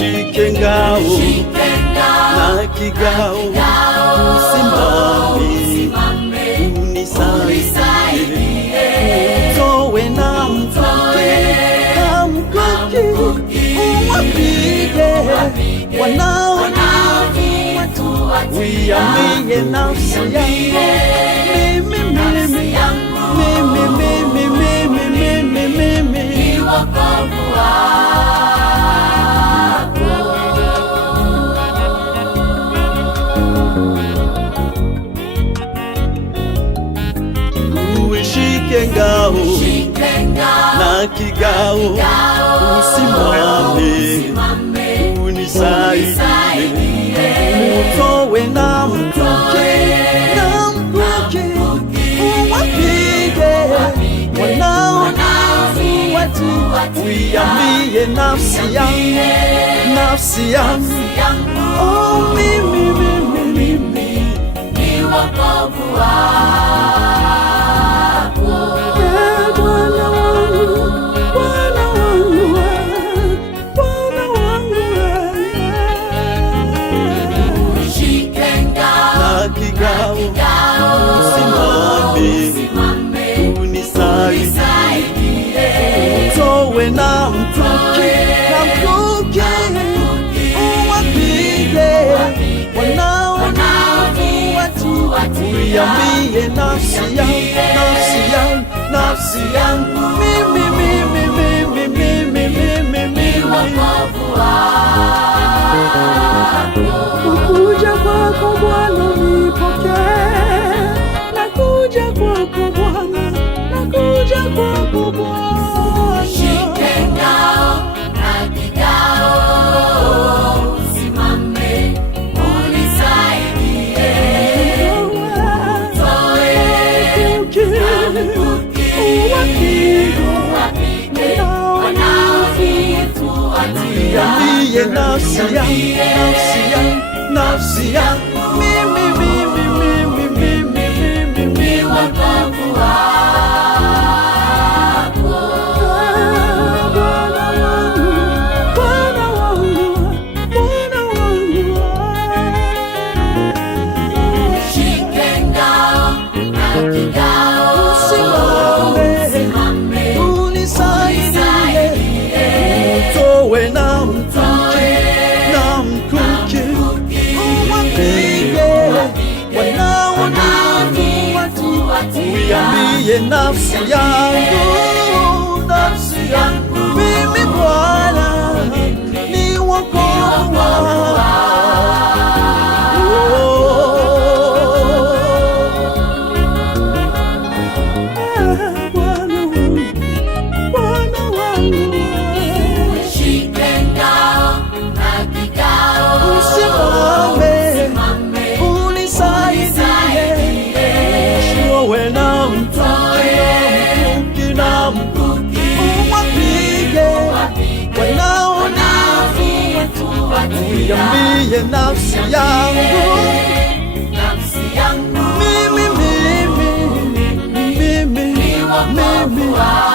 Ushike ngao na kigao, usimame unisaidie, utowe na mkuki, uwapige uiambie nafsi yangu, mimi ni wokovu wako. Ushike ngao na kigao, usimame unisaidie, utowe na mkuki, uwapige wanaofuata, uiambie nafsi yangu, oh, mimi ni wokovu wako. Bwana wangu, ushike ngao na kigao, usimame unisaidie, utowe na mkuki, uwapige wanaofuata, uiambie nafsi yangu, mimi wokovu wako. Nakuja kwako Bwana nipokee, nakuja kwako Bwana, nakuja kwako Bwana. Ushike ngao na kigao, usimame unisaidie, utowe mkuki, uwapige wanaofuata, uiambie nafsi yangu, mimi wokovu wako. Bwana wangu, Ushike ngao na kigao, usimame unisaidie, utowe na mkuki, uwapige wanaofuata, uiambie nafsi yangu, mimi Bwana ni wokovu wako. Ushike ngao na kigao, usimame unisaidie, utowe na mkuki, uwapige wanaofuata, uiambie nafsi yangu, mimi wokovu wako.